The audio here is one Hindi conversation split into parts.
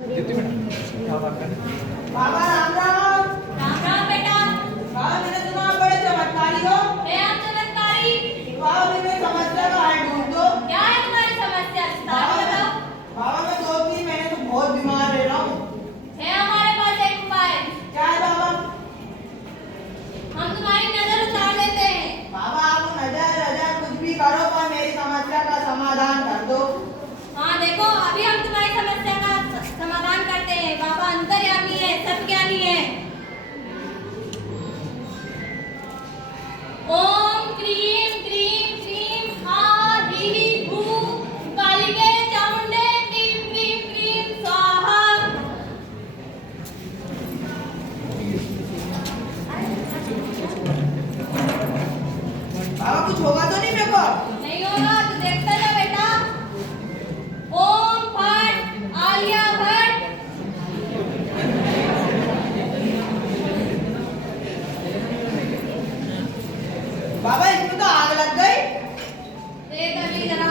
बाबा राम राम। राम राम बेटा। बाबा मैंने सुना आप बड़े चमत्कारी हो। मैं आप चमत्कारी। बाबा मेरी समस्या का हल ढूंढ दो। क्या है तुम्हारी समस्या? विस्तार में बताओ। बाबा मैं 2-3 महीने से बहुत बीमार रह रहा हूँ। है हमारे पास एक उपाय। क्या है बाबा? हम तुम्हारी नजर उतार देते हैं। बाबा आप नजर कुछ भी करो पर मेरी समस्या का समाधान कर दो। हाँ देखो, अभी हम तुम्हारी समस्या का समाधान करते हैं। बाबा अंतर्यामी है, सर्वज्ञानी है। ओम क्रीम क्रीम क्रीम हा धी भू कालिके चामुंडे क्रीम क्रीम क्रीम स्वाहा। बाबा कुछ होगा तो नहीं मेरे को? नहीं होगा तो देखते जा बेटा। ओम फट आलिया भट्ट। बाबा इसमें तो आग लग गई। देख अभी जरा।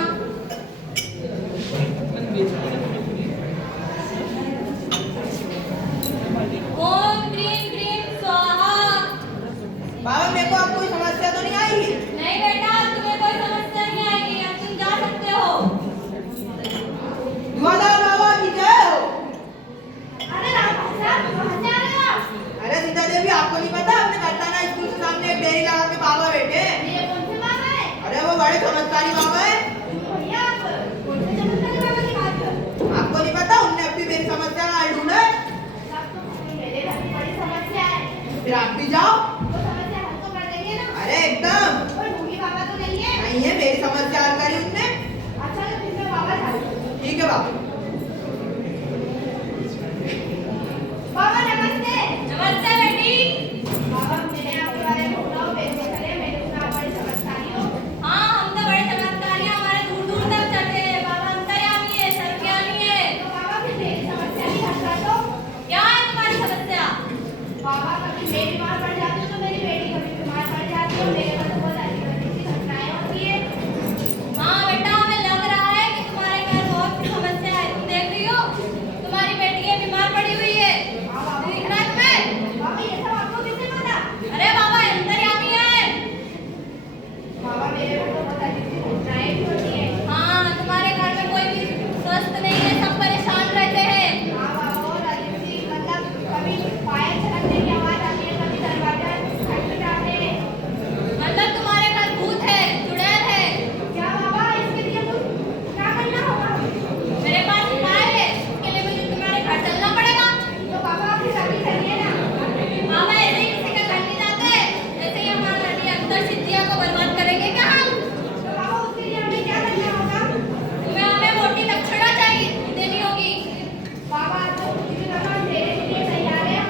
ओम क्रीम क्रीम स्वाहा। बाबा मेरे को अब कोई समस्या तो नहीं आएगी? नहीं बेटा, तुम्हें कोई समस्या नहीं आएगी। अब तुम जा सकते हो। धुआंधार बाबा की जय हो। अरे राम साहब, कहाँ जा रहे हो आप? अरे सीता देवी आपको नहीं पता अपने कट्टाना स्कूल के सामने एक डेयरी लगा के बाबा बैठे हैं। ये कौन से बाबा है? अरे वो बड़े चमत्कारी बाबा है। भैया आप कौन से चमत्कारी बाबा की बात कर? आपको नहीं पता उनने अपनी मेरी समस्या का हल ढूंढा है। मेरे घर में बड़ी समस्या है। फिर आप भी जाओ। वो समस्या हल तो कर देंगे ना? अरे एकदम कोई भूखी बाबा तो नहीं है? नहीं है, मेरी समस्या हल करी उनने। अच्छा तो फिर मैं बाबा जाऊँ। ठीक है बाबा। बाबा नमस्ते। नमस्ते बेटी। बाबा मैंने आपके बारे में सुना हो, वैसे करे मैंने सुना आप बड़े चमत्कारी हो। हाँ हम तो बड़े चमत्कारी हैं, हमारे दूर दूर तक चलते हैं। बाबा अंतर्यामी है, सर्वज्ञानी है। तो बाबा फिर मेरी समस्या भी हल कर दो। क्या है तुम्हारी समस्या? बाबा कभी मैं बीमार पड़ जाती हूँ तो मेरी बेटी कभी बीमार पड़ जाती है। मेरे घर तो बहुत ऐसी घटनाएं होती है। हाँ बेटा, हमें लग रहा है कि तुम्हारे घर बहुत सी समस्या है। तुम देख रही हो तुम्हारी बेटी है बीमार पड़ी हुई है। दिख रहा है तुम्हें? बाबा ये सब आपको किसने पता? अरे बाबा अंतर्यामी है। बाबा मेरे घर तो बहुत ऐसी घटनाएं भी होती है। हाँ तुम्हारे घर में कोई भी स्वस्थ नहीं है, सब परेशान रहते हैं। हाँ बाबा, और अजीब-सी मतलब कभी पायल छलकने की आवाज आती है, कभी दरवाजा खटखटाते हैं। मतलब तुम्हारे घर भूत है, चुड़ैल है। क्या बाबा, इसके लिए कुछ क्या करना होगा? मेरे पास उपाय है, उसके लिए मुझे तुम्हारे घर चलना पड़ेगा। तो बाबा फिर अभी चलिए ना। बाबा ऐसे ही किसी के घर नहीं जाते, ऐसे ही हमारे अंदर सिद्धियां को बर्बाद करेंगे क्या हम? तो बाबा उसके लिए हमें क्या करना होगा? तुम्हें हमें मोटी दक्षिणा चाहिए देनी होगी। बाबा तो कुछ भी करना देने के लिए तैयार है।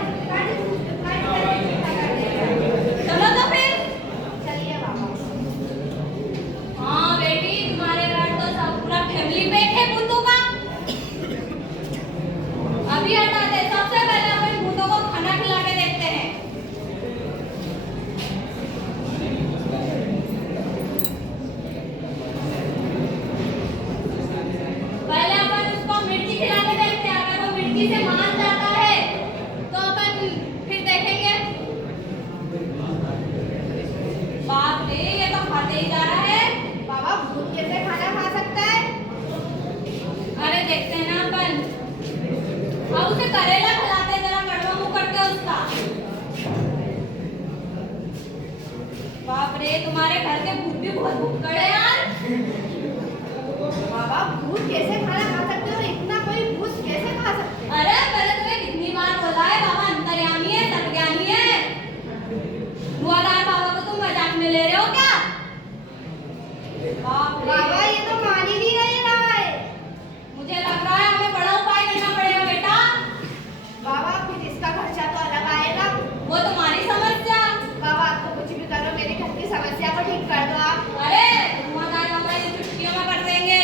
चलो तो फिर चलिए बाबा। हाँ बेटी, तुम्हारे घर तो सब पूरा फैमिली पैक है भूतों का। अभी हटा दे, सबसे पहले हम इन भूतों को खाना खिला के देखते हैं। पहले अपन उसको मिर्ची खिला के देखते हैं। अगर वो मिर्ची से मान जाता है तो अपन फिर देखेंगे। बाप रे, ये तो खाते ही जा रहा है। बाबा भूत कैसे खाना खा सकता है? अरे देखते हैं ना अपन। अब उसे करेला खिलाते हैं, जरा कड़वा मुंह करके उसका। बाप रे, तुम्हारे घर के भूत भी बहुत भुक्कड़ है यार। बाबा भूत कैसे खाना खा सकते हो? इतना कोई भूत कैसे खा सकते? अरे मैंने तुम्हें कितनी बार बोला है, बाबा अंतर्यामी है, सर्वज्ञानी है। धुआंधार बाबा को तुम मजाक में ले रहे हो क्या? बाप रे। बाबा ये तो मान ही नहीं रहा है। मुझे लग रहा है हमें बड़ा उपाय करना पड़ेगा बेटा। बाबा फिर इसका खर्चा तो अलग आएगा। वो तुम्हारी समस्या। बाबा आप तो कुछ भी करो, मेरे घर की समस्या को ठीक कर दो आप। अरे धुआंधार बाबा ये चुटकियों में कर देंगे।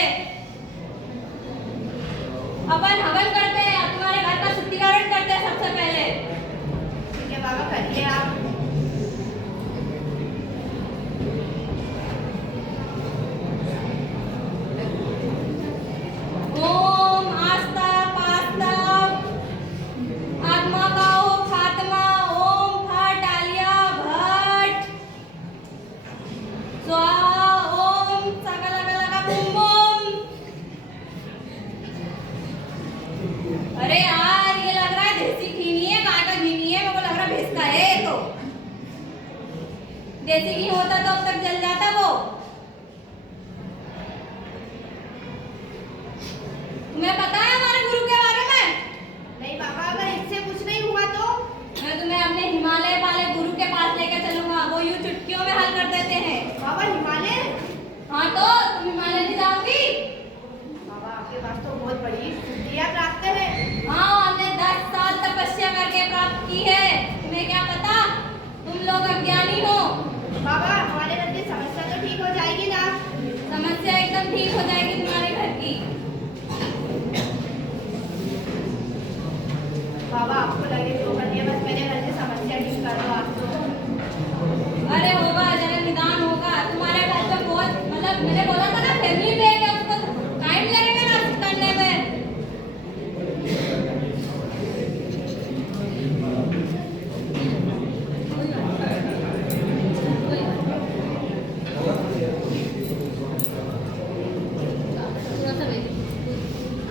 अरे यार ये लग रहा है देसी घी नहीं है, गाय का घी नहीं है, मेरे को लग रहा है भैंस का है ये तो। देसी घी होता तो अब तक जल जाता वो। तुम्हें पता है हमारे गुरु के बारे में? नहीं बाबा, अगर इससे कुछ नहीं हुआ तो मैं तुम्हें अपने हिमालय वाले गुरु के पास लेकर चलूंगा, वो यूं चुटकियों में हल कर देते हैं। बाबा हिमालय? हाँ तो तुम हिमालय नहीं जाओगी? बाबा आपके पास तो बहुत बड़ी सिद्धियां प्राप्त है। हाँ हमने 10 साल तपस्या करके प्राप्त की है, तुम्हें क्या पता, तुम लोग अज्ञानी हो। बाबा हमारे घर की समस्या तो ठीक हो जाएगी ना? समस्या एकदम ठीक हो जाएगी तुम्हारे घर की। बाबा आपको लगे तो करिए, बस मेरे घर की समस्या ठीक कर दो आप तो। अरे होगा, जरा निदान होगा। तुम्हारे घर पे बहुत मतलब मैंने बोला था ना फैमिली पैक है, उसको टाइम लगेगा ना करने में।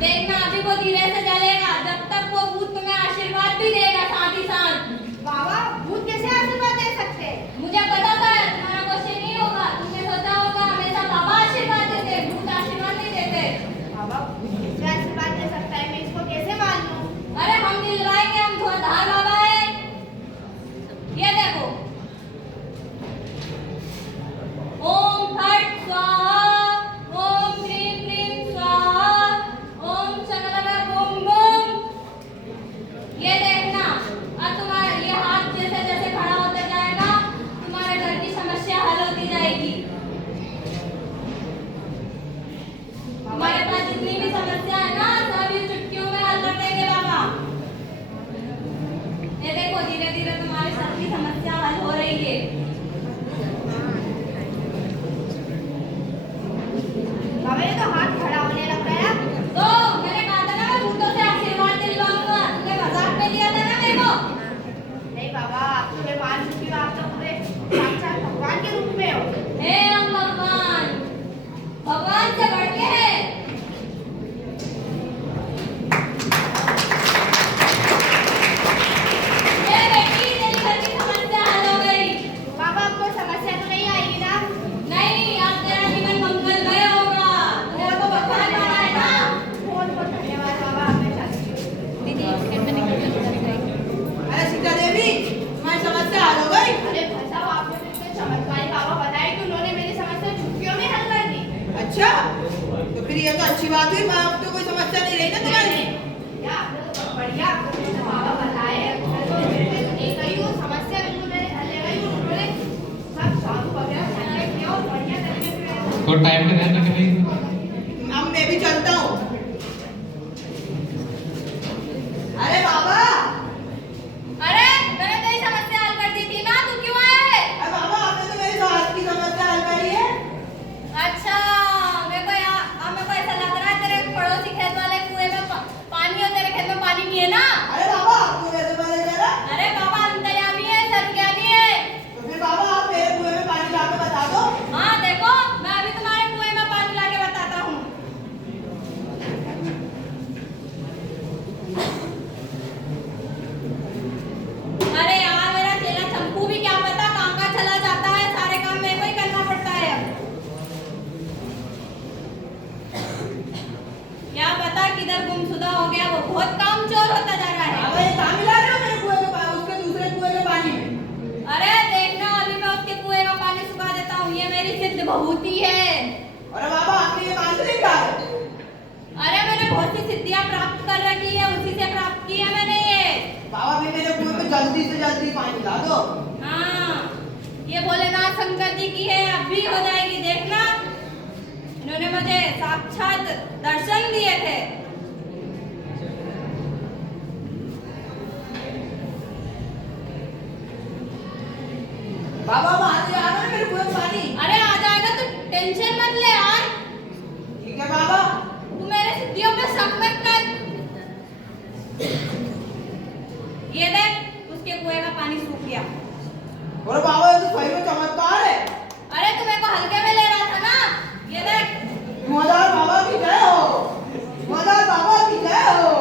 देखना अभी वो धीरे से जलेगा, जब तक वो भूत तुम्हें आशीर्वाद भी देगा साथ ही साथ। बाबा भूत कैसे आशीर्वाद दे सकते हैं? मुझे पता था तुम्हारा क्वेश्चन नहीं होगा, तुमने सोचा होगा हमेशा बाबा आशीर्वाद देते, भूत आशीर्वाद नहीं देते। बाबा भूत कैसे आशीर्वाद दे सकता है, मैं इसको कैसे मान लूं? अरे हम दिलवाएंगे, हम धुआंधार बाबा है। ये देखो, ओम फट स्वाहा, ओम ह्रीं क्लीं स्वाहा, ओम शकलका बूम बूम। ये देखना, अब तुम्हारा ये हाथ जैसे जैसे खड़ा होता जाएगा, तुम्हारे घर की समस्या हल होती जाएगी। हमारे पास जितनी भी समस्या है ना, सब ये चुटकियों में हल कर देंगे बाबा। ये देखो धीरे धीरे तुम्हारी सबकी समस्या हल हो रही है। बाबा ये तो हाथ खड़ा होने लग गया। तो मैंने कहा था ना मैं भूतों से आशीर्वाद दिलवाऊंगा, तुमने मजाक में लिया था ना मेरे को। नहीं बाबा, आप तो मैं मान चुकी हूँ, आप तो पूरे साक्षात भगवान के रूप में हो। हे हम भगवान, भगवान से बढ़ के है। ये बेटी तेरी घर की समस्या हल हो गई। बाबा आपको समस्या तो नहीं आएगी ना? नहीं, आज तेरा जीवन मंगलमय होगा, तेरे को भगवान माना है ना। बहुत बहुत धन्यवाद बाबा, आपने शादी। अरे सीता देवी, तुम्हारी समस्या हल हो गई? अरे भाई आपने मुझसे चमत्कारी बाबा बताए कि उन्होंने मेरी समस्या चुटकियों में हल कर दी। अच्छा, तो फिर ये तो अच्छी बात हुई, मैं अब तो कोई समस्या नहीं रही ना तुम्हारी। या आपने तो बहुत बढ़िया आपको मुझे बाबा बताए, मैं तो बिल्कुल नहीं गई हूँ, समस्या बिल्कुल मेरे हल ले गई हूँ। उन्होंने सब साधु वगैरह संजय किया और बढ़िया तरीके से मेरे को टाइम पे रहने के लिए अब मैं भी चलता हूँ। अरे बाबा, अरे मैंने तेरी समस्या हल कर दी थी ना, तू क्यों आया है? अरे बाबा आपने तो मेरी स्वास्थ्य की समस्या हल करी है। अच्छा, मेरे को ऐसा लग रहा है तेरे पड़ोसी खेत वाले कुएं में पानी और तेरे खेत में पानी नहीं है ना। अरे बाबा आपको कैसे पता चला? अरे बाबा अंतर्यामी है, सर्वज्ञानी है। तो फिर बाबा आप मेरे कुएं में पानी लाके बता दो। हाँ देखो, मैं अभी तुम्हारे कुएं में पानी लाके बताता हूँ। अरे यार मेरा चेला चंपू भी क्या पता कहाँ कहाँ चला जाता है, सारे काम मेरे को ही करना पड़ता है अब। क्या पता किधर गुमशुदा हो गया, वो बहुत कामचोर होता जा रहा है। अब ये कहाँ मिला रहे हो मेरे कुएं में पानी, उसके दूसरे कुएं में पानी में? अरे देखना अभी मैं उसके कुएं का पानी सुखा देता हूँ, ये मेरी सिद्ध भभूति है। अरे बाबा आपने ये कहाँ से निकाला है? अरे मैंने बहुत सी सिद्धियां प्राप्त कर रखी है, उसी से प्राप्त की है मैंने ये। बाबा भी मेरे कुएं में जल्दी से जल्दी पानी ला दो। हाँ, ये भोलेनाथ शंकर जी की है, अब भी हो जाएगी देखना। इन्होंने मुझे साक्षात दर्शन दिए थे। बाबा वहां से आ रहा है मेरे कुएं में पानी। अरे आ जाएगा तो टेंशन मत ले यार, ठीक है बाबा। तू मेरे सिद्धियों पे शक मत कर। ये देख उसके कुएं का पानी सूख गया। और बाबा ये तो सही में चमत्कार है। अरे तू मेरे को हल्के में ले रहा था ना, ये देख। मदार बाबा की जय हो, मदार बाबा की जय हो।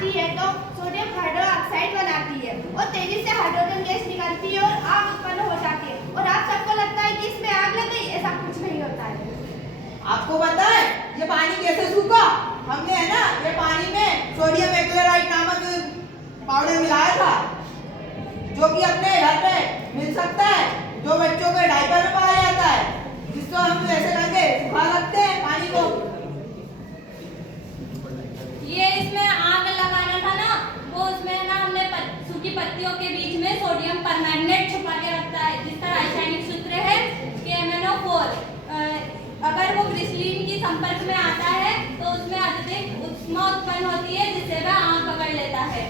बनाती है तो सोडियम हाइड्रोक्साइड बनाती है और तेजी से हाइड्रोजन गैस निकलती है और आग उत्पन्न हो जाती है। और आप सबको लगता है कि इसमें आग लग गई, ऐसा कुछ नहीं होता है। आपको पता है ये पानी कैसे सूखा? हमने है ना ये पानी में सोडियम एक्लोराइड नामक पाउडर मिलाया था, जो कि अपने घर पे मिल सकता है, जो बच्चों के डायपर में पाया जाता है, जिसको हम ऐसे करके सुखा सकते हैं पानी को। ये इसमें आग लगाना था ना, वो उसमें ना हमने सूखी पत्तियों के बीच में सोडियम परमैंगनेट छुपा के रखता है, जिसका रासायनिक सूत्र है KMnO4। अगर वो ग्लिसरीन की संपर्क में आता है तो उसमें अत्यधिक ऊष्मा उत्पन्न होती है, जिससे वह आग पकड़ लेता है।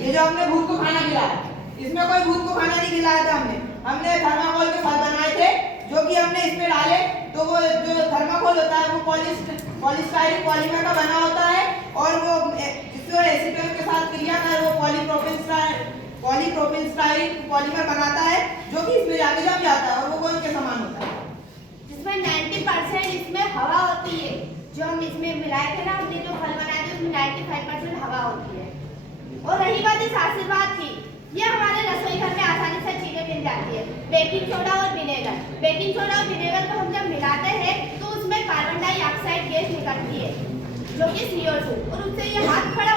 ये जो हमने भूत को खाना खिलाया, इसमें कोई भूत को खाना नहीं खिलाया था। हमने थर्माकोल के फल बनाए थे, जो कि हमने इसमें डाले तो वो जो थर्माकोल होता है वो पॉलीस्टाइरीन पॉलीमर का बना होता है, और वो जिसको एसीटोन के साथ क्रिया कर वो पॉलीप्रोपिलीन पॉलीमर बनाता है, जो कि इसमें जाके जम जाता है और वो गोंद के समान होता है। जिसमें 90% इसमें हवा होती है। जो हम इसमें मिलाए थे ना, हमने जो फल बनाए थे उसमें 95% हवा होती है। और रही बात इस आशीर्वाद की, ये हमारे रसोई घर में आसानी से चीजें मिल जाती है। बेकिंग सोडा और विनेगर। बेकिंग सोडा और विनेगर को हम जब मिलाते हैं तो उसमें कार्बन डाइऑक्साइड गैस निकलती है, जो कि CO2, और उससे ये हाथ खड़ा